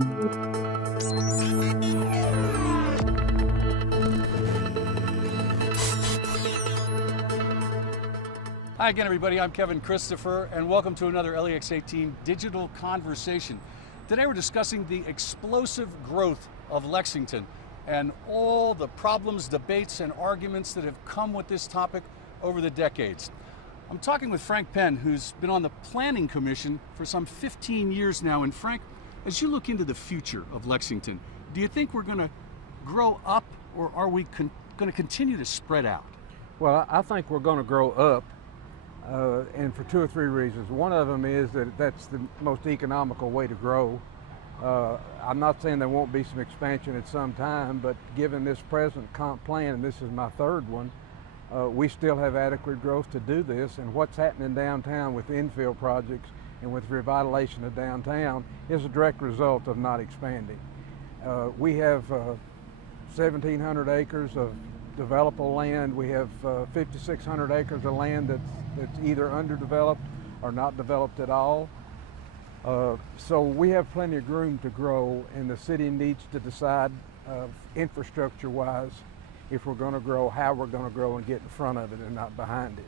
Hi again, everybody. I'm Kevin Christopher, and welcome to another LEX 18 Digital Conversation. Today we're discussing the explosive growth of Lexington and all the problems, debates, and arguments that have come with this topic over the decades. I'm talking with Frank Penn, who's been on the Planning Commission for some 15 years now. And Frank, as you look into the future of Lexington, do you think we're going to grow up, or are we going to continue to spread out? Well, I think we're going to grow up. And for two or three reasons. One of them is that that's the most economical way to grow. I'm not saying there won't be some expansion at some time, but given this present comp plan, and this is my third one, we still have adequate growth to do this. And what's happening downtown with infill projects and with revitalization of downtown is a direct result of not expanding. We have 1,700 acres of developable land. We have 5,600 acres of land that's either underdeveloped or not developed at all. So we have plenty of room to grow, and the city needs to decide infrastructure-wise if we're going to grow, how we're going to grow, and get in front of it and not behind it.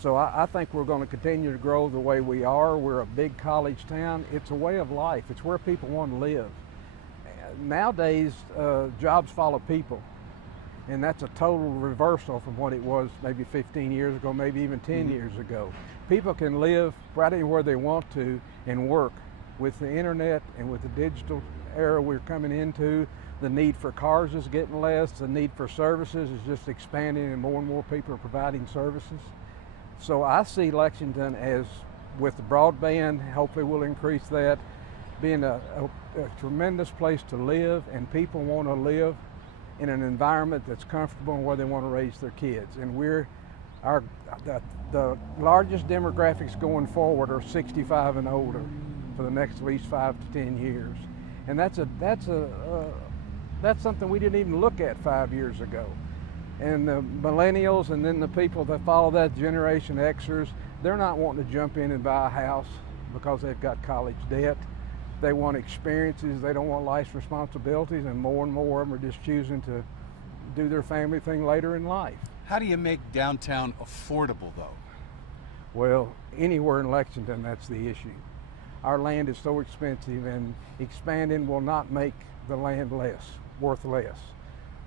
So I think we're going to continue to grow the way we are. We're a big college town. It's a way of life. It's where people want to live. Nowadays, jobs follow people. And that's a total reversal from what it was maybe 15 years ago, maybe even 10 years ago. People can live right anywhere they want to and work. With the internet and with the digital era we're coming into, the need for cars is getting less, the need for services is just expanding, and more people are providing services. So I see Lexington as, with the broadband, hopefully we'll increase that, being a tremendous place to live, and people want to live in an environment that's comfortable and where they want to raise their kids. And the largest demographics going forward are 65 and older for the next at least 5 to 10 years. And that's something we didn't even look at 5 years ago. And the millennials and then the people that follow that, Generation Xers, they're not wanting to jump in and buy a house because they've got college debt. They want experiences, they don't want life's responsibilities, and more of them are just choosing to do their family thing later in life. How do you make downtown affordable, though? Well, anywhere in Lexington, that's the issue. Our land is so expensive, and expanding will not make the land worth less.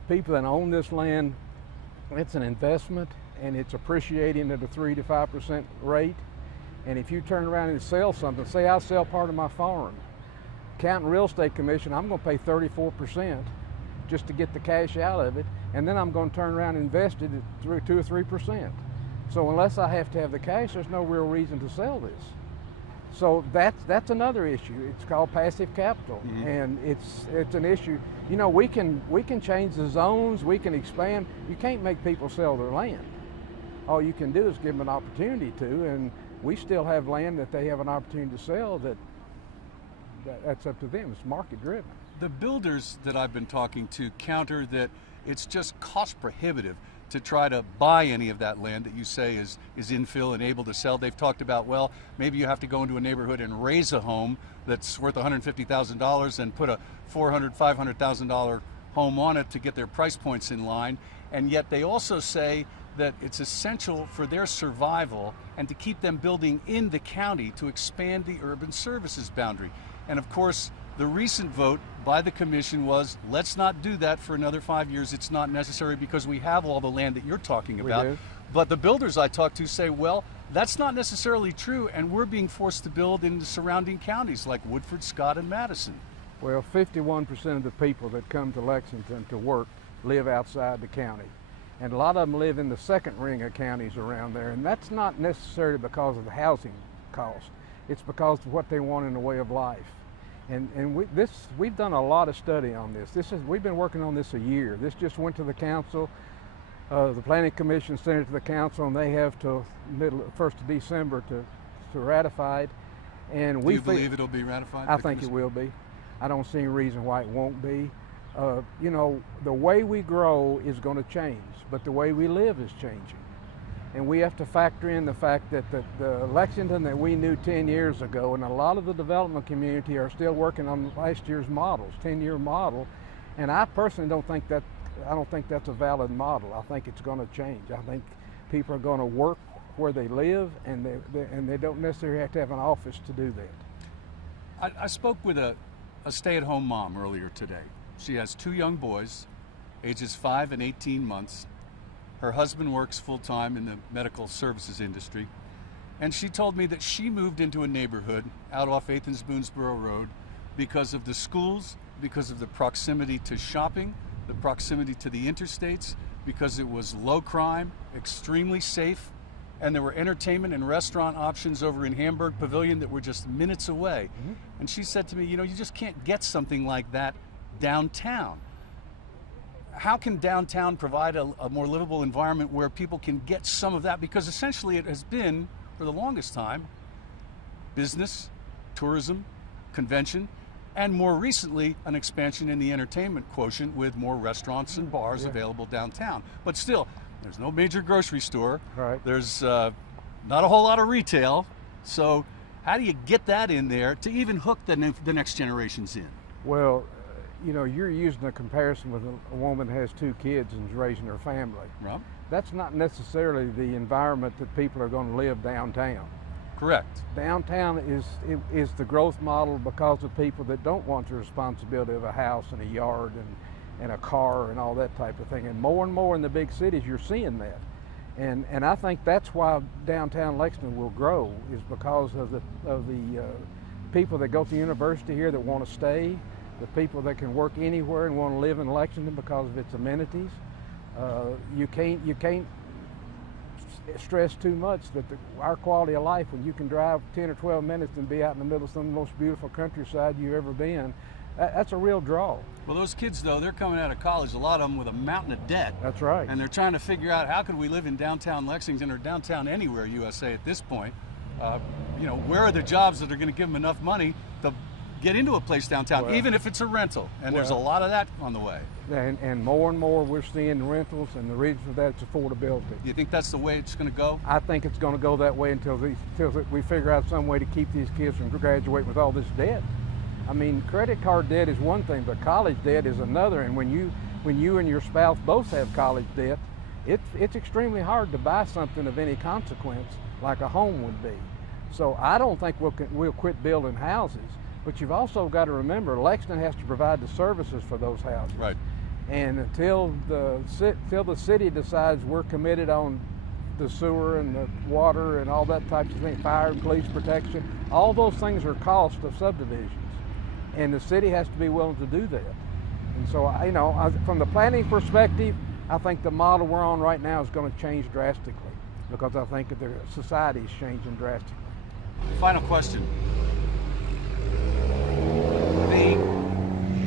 People that own this land, it's an investment, and it's appreciating at a 3 to 5% rate. And if you turn around and sell something, say I sell part of my farm, County Real Estate Commission, I'm going to pay 34% just to get the cash out of it, and then I'm going to turn around and invest it at 2 or 3%. So unless I have to have the cash, there's no real reason to sell this. So that's another issue. It's called passive capital, and it's an issue. You know, we can change the zones, we can expand. You can't make people sell their land. All you can do is give them an opportunity to, and we still have land that they have an opportunity to sell that's up to them. It's market driven. The builders that I've been talking to counter that it's just cost prohibitive to try to buy any of that land that you say is infill and able to sell. They've talked about, well, maybe you have to go into a neighborhood and raise a home that's worth $150,000 and put a $400,000, $500,000 home on it to get their price points in line. And yet they also say that it's essential for their survival and to keep them building in the county to expand the urban services boundary. And of course, the recent vote by the commission was, let's not do that for another 5 years. It's not necessary because we have all the land that you're talking about. We do. But the builders I talked to say, well, that's not necessarily true, and we're being forced to build in the surrounding counties like Woodford, Scott, and Madison. Well, 51% of the people that come to Lexington to work live outside the county. And a lot of them live in the second ring of counties around there, and that's not necessarily because of the housing cost. It's because of what they want in the way of life. And we've done a lot of study on this. We've been working on this a year. This just went to the council. The Planning Commission sent it to the council, and they have till 1st of December to ratify it. And Do you believe it'll be ratified? I think it will be. I don't see any reason why it won't be. You know, the way we grow is going to change, but the way we live is changing. And we have to factor in the fact that the Lexington that we knew 10 years ago, and a lot of the development community are still working on last year's models, 10-year model. And I personally don't think that's a valid model. I think it's going to change. I think people are going to work where they live, and they don't necessarily have to have an office to do that. I spoke with a stay-at-home mom earlier today. She has 2 young boys, ages 5 and 18 months. Her husband works full-time in the medical services industry. And she told me that she moved into a neighborhood out off 8th and Boonesboro Road because of the schools, because of the proximity to shopping, the proximity to the interstates, because it was low crime, extremely safe, and there were entertainment and restaurant options over in Hamburg Pavilion that were just minutes away. Mm-hmm. And she said to me, you just can't get something like that downtown. How can downtown provide a more livable environment where people can get some of that? Because essentially it has been, for the longest time, business, tourism, convention, and more recently, an expansion in the entertainment quotient with more restaurants and bars available downtown. But still, there's no major grocery store. Right. There's not a whole lot of retail. So how do you get that in there to even hook the next generations in? Well, you're using a comparison with a woman that has 2 kids and is raising her family. Right. That's not necessarily the environment that people are going to live downtown. Correct. Downtown is the growth model because of people that don't want the responsibility of a house and a yard and a car and all that type of thing. And more in the big cities, you're seeing that. And I think that's why downtown Lexington will grow, is because of the people that go to university here that want to stay, the people that can work anywhere and want to live in Lexington because of its amenities. You can't stress too much that our quality of life, when you can drive 10 or 12 minutes and be out in the middle of some of the most beautiful countryside you've ever been, that's a real draw. Well, those kids, though, they're coming out of college, a lot of them with a mountain of debt. That's right. And they're trying to figure out, how can we live in downtown Lexington or downtown anywhere USA at this point? Where are the jobs that are going to give them enough money to get into a place downtown, even if it's a rental? And there's a lot of that on the way. And more we're seeing rentals, and the reason for that is affordability. You think that's the way it's going to go? I think it's going to go that way until we figure out some way to keep these kids from graduating with all this debt. I mean, credit card debt is one thing, but college debt is another. And when you and your spouse both have college debt, it's extremely hard to buy something of any consequence like a home would be. So I don't think we'll quit building houses. But you've also got to remember, Lexington has to provide the services for those houses. Right. And until the city decides we're committed on the sewer and the water and all that types of thing, fire and police protection, all those things are cost of subdivisions. And the city has to be willing to do that. And so, from the planning perspective, I think the model we're on right now is going to change drastically, because I think that the society is changing drastically. Final question.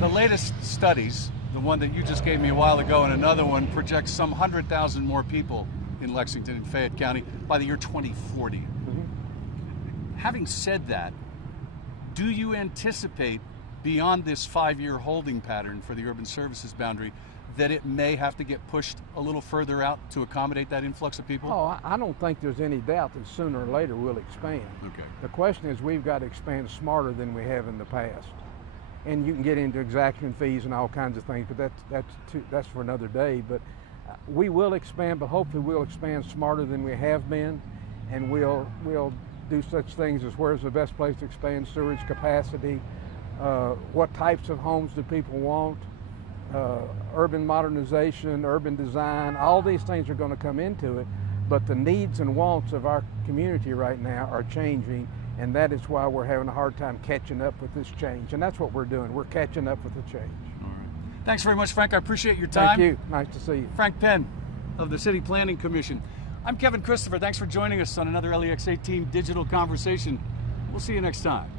The latest studies, the one that you just gave me a while ago and another one, projects some 100,000 more people in Lexington and Fayette County by the year 2040. Mm-hmm. Having said that, do you anticipate, beyond this 5-year holding pattern for the urban services boundary, that it may have to get pushed a little further out to accommodate that influx of people? Oh, I don't think there's any doubt that sooner or later we'll expand. Okay. The question is, we've got to expand smarter than we have in the past. And you can get into exaction fees and all kinds of things, but that's for another day. But we will expand, but hopefully we'll expand smarter than we have been, and we'll do such things as, where's the best place to expand sewerage capacity, what types of homes do people want, urban modernization, urban design, all these things are going to come into it, but the needs and wants of our community right now are changing, and that is why we're having a hard time catching up with this change. And that's what we're doing. We're catching up with the change. All right. Thanks very much, Frank. I appreciate your time. Thank you. Nice to see you. Frank Penn of the City Planning Commission. I'm Kevin Christopher. Thanks for joining us on another LEX 18 Digital Conversation. We'll see you next time.